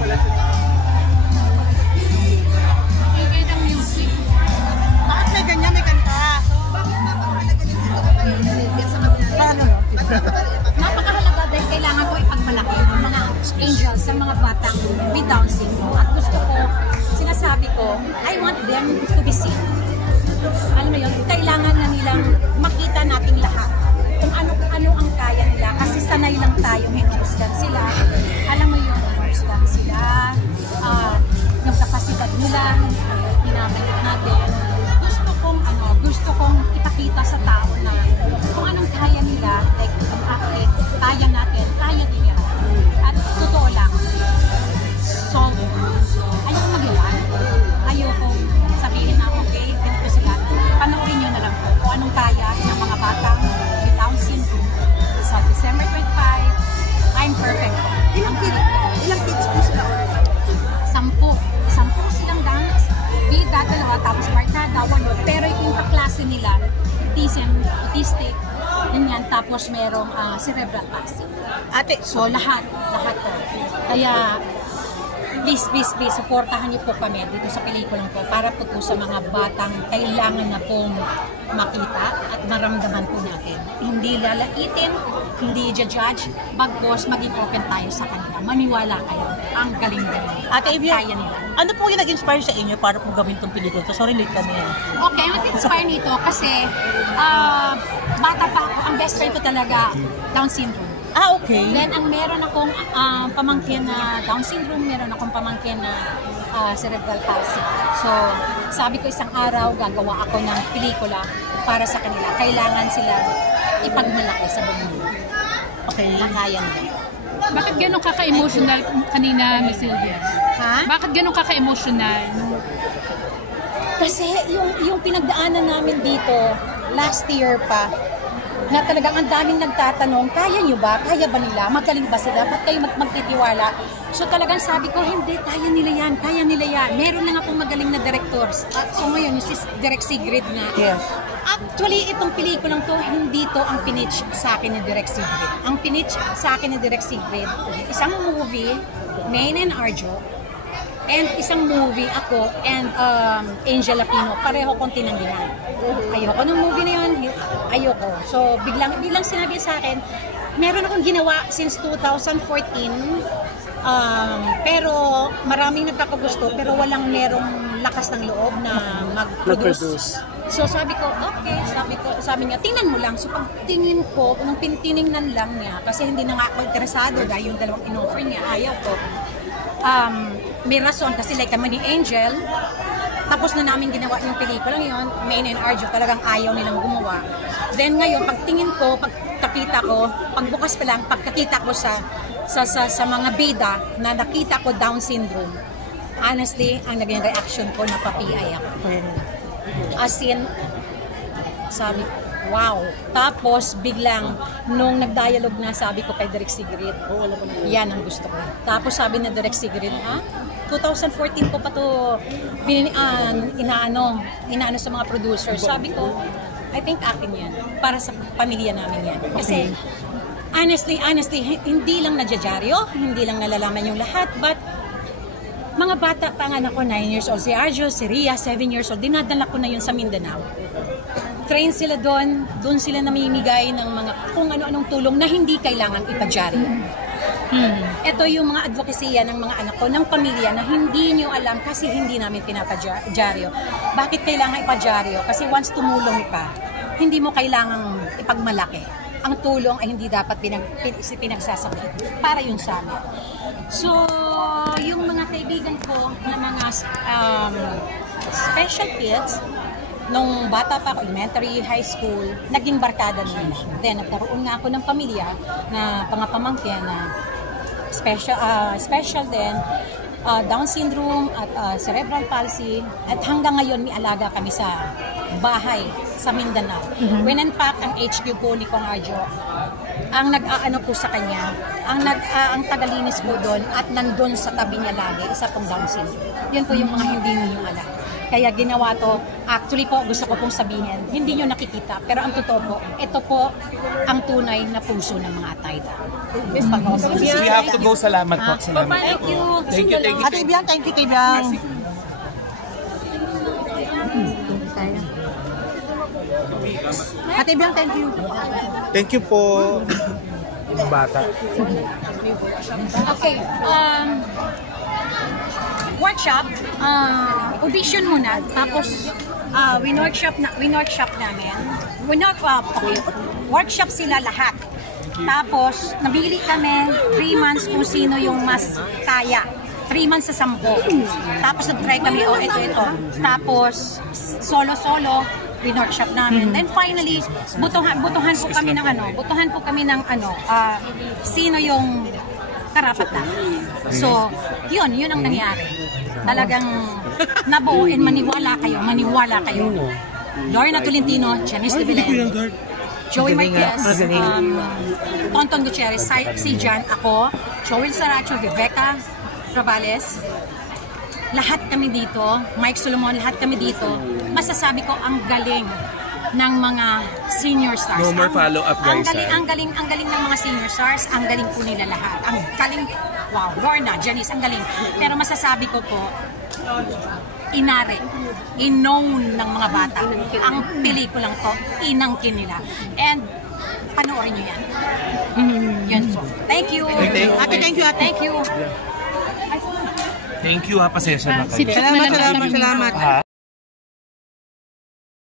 pala siya. Ingay ng music. Bakit may ganyan, may kanta? Bakit napakahalaga nito sa Sylvia sa kabila? Napakahalaga dahil kailangan ko ipagmalaki ang mga angels sa mga batang with Down syndrome. At gusto ko, sinasabi ko, I want them to be seen. Alam mo yun, kailangan na nilang makita natin lahat kung ano ang kaya nila. Kasi sanay lang tayong hinusgan sila. Alam mo yun, hinusgan sila. Yung kapasidad nila, pinapayot natin. Gusto kong ipakita sa tao na kung anong kaya nila, like ang akin, kaya natin, kaya din nila. At totoo lang, so, ayoko mag-iwan. Ayoko sabihin na, okay, ganito sila. Panoorin nyo na lang po kung anong kaya ng mga batang with Down syndrome. Sa December 25, I'm perfect. Ilang kids po sila already? 10 silang dance. Bida, dalawa, tapos barkada, walo. Pero yung kaklase nila, autistic, ganyan, tapos merong cerebral palsy. Ate, So lahat to. Kaya please, supportahan niyo po kami dito sa pelikulang po para po sa mga batang kailangan na pong makita at maramdaman po natin. Hindi lalaitin, hindi i-judge, bagkos maging open tayo sa kanila. Maniwala kayo. Ang galing-galing. Ate, kaya nila. ano po yung nag-inspire sa inyo para po gawin itong pelikula? So, relate kami. Okay, ang nag-inspire nito kasi bata pa ako, ang best friend ko talaga, Down syndrome. Okay. Then, ang meron akong pamangkin na Down syndrome, meron akong pamangkin na cerebral palsy. So, sabi ko isang araw, gagawa ako ng pelikula para sa kanila. Kailangan sila ipagmalaki sa buong mundo. Okay. Nakaya nila. Bakit gano'n kaka-emotional kanina, Miss Sylvia? Ha? Bakit gano'n kaka-emotional? Kasi yung pinagdaanan namin dito, last year pa, na talagang ang daming nagtatanong, kaya nyo ba? Kaya ba nila? Magaling ba sila? Ba't kayo magtitiwala? So talagang sabi ko, hindi, kaya nila yan, kaya nila yan. Meron na nga pong magaling na directors. At so ngayon, si Direk Sigrid nga. Yes. Actually, itong pelikulang to, hindi to ang pinitch sa akin ni Direk Sigrid. Ang pinitch sa akin ni Direk Sigrid, isang movie, Main and Arjo, and isang movie ako and Angel Lapino, pareho kong tinanggihan. Ayoko ng movie na yun, ayoko. So biglang sinabi sa akin, meron akong ginawa since 2014, pero maraming nagkakagusto, pero merong lakas ng loob na mag-produce. So sabi ko, okay, sabi niya, tingnan mo lang. So pagtingin ko, nung tiningnan lang niya, kasi hindi na nga ako interesado dahil yung dalawang in-offer niya, ayaw ko. May rason kasi like kami ni Angel, tapos na namin ginawa yung pelikulang yun, Main and Arjo, talagang ayaw nilang gumawa. Then ngayon, pagtingin ko, pagkakita ko, pagbukas pa lang, pagkakita ko sa mga bida na nakita ko Down syndrome, honestly, ang naging reaction ko, napapiay ako. As in, sabi ko, wow. Tapos, biglang, nung nag-dialogue na, sabi ko kay Direk Sigrid, yan ang gusto ko. Tapos sabi na Direk Sigrid, 2014 ko pa to inaano sa mga producers. Sabi ko, I think akin yan. Para sa pamilya namin yan. Kasi, honestly, hindi lang nadyadyaryo, hindi lang nalalaman yung lahat, but mga bata pa nga ako, 9 years old, si Arjo, si Ria, 7 years old, dinadala ko na yun sa Mindanao. Train sila doon sila namimigay ng mga kung ano-anong tulong na hindi kailangan ipadyaryo. Ito yung mga advokasya ng mga anak ko, ng pamilya na hindi nyo alam kasi hindi namin pinapadyaryo. Bakit kailangan ipadyaryo? Kasi once tumulong ka, hindi mo kailangang ipagmalaki. Ang tulong ay hindi dapat pinagsasakit. Para yun sa amin. So, yung mga kaibigan ko na mga special kids, nung bata pa ako, elementary, high school, naging barkada nila. Then, nagkaroon nga ako ng pamilya na pangapamangkin na special din, Down syndrome at cerebral palsy. At hanggang ngayon, may alaga kami sa bahay sa Mindanao. When in fact, ang HQ po ni Kong Arjo, ang nag-aano po sa kanya, ang tagalinis po doon at nandun sa tabi niya lagi, isa pong Down syndrome. Yun po yung mga hindi niyo alam. Kaya ginawa to. Actually po, gusto ko pong sabihin, hindi nyo nakikita. Pero ang totoo po, ito po ang tunay na puso ng mga Atayda. We have to go. Salamat po. Salamat. Thank you. Thank you, thank you. Ate Biang, thank you, Biang. Ate Biang, thank you. Thank you po. Mga bata. Okay, workshop, audition muna, tapos workshop sila lahat. Tapos, nabili kami 3 months kung sino yung mas kaya. 3 months sa 10. Tapos, nag-try kami, ito. Tapos, solo-solo, workshop namin. Then finally, butuhan po kami ng sino yung karapat na. So, yun ang nangyari. Talagang nabuo and maniwala kayo. Lorna Tolentino, Janice de Belen, Joey Marquez, Tonton Gutierrez, si Jan, ako, Joel Saracho, Viveka Ravales, lahat kami dito, Mike Solomon, lahat kami dito. Masasabi ko ang galing ng mga senior stars. No more follow-up, guys. Ang galing ng mga senior stars, ang galing po nila lahat. Ang galing, wow, Lorna, Janice, ang galing. Pero masasabi ko po, known ng mga bata. Ang pelikulang to, inangkin nila. And, panoorin nyo yan. Yan po. Thank you. Ate, thank you, ate. Thank you. Thank you ha, pasensya na kayo. Salamat. Ha?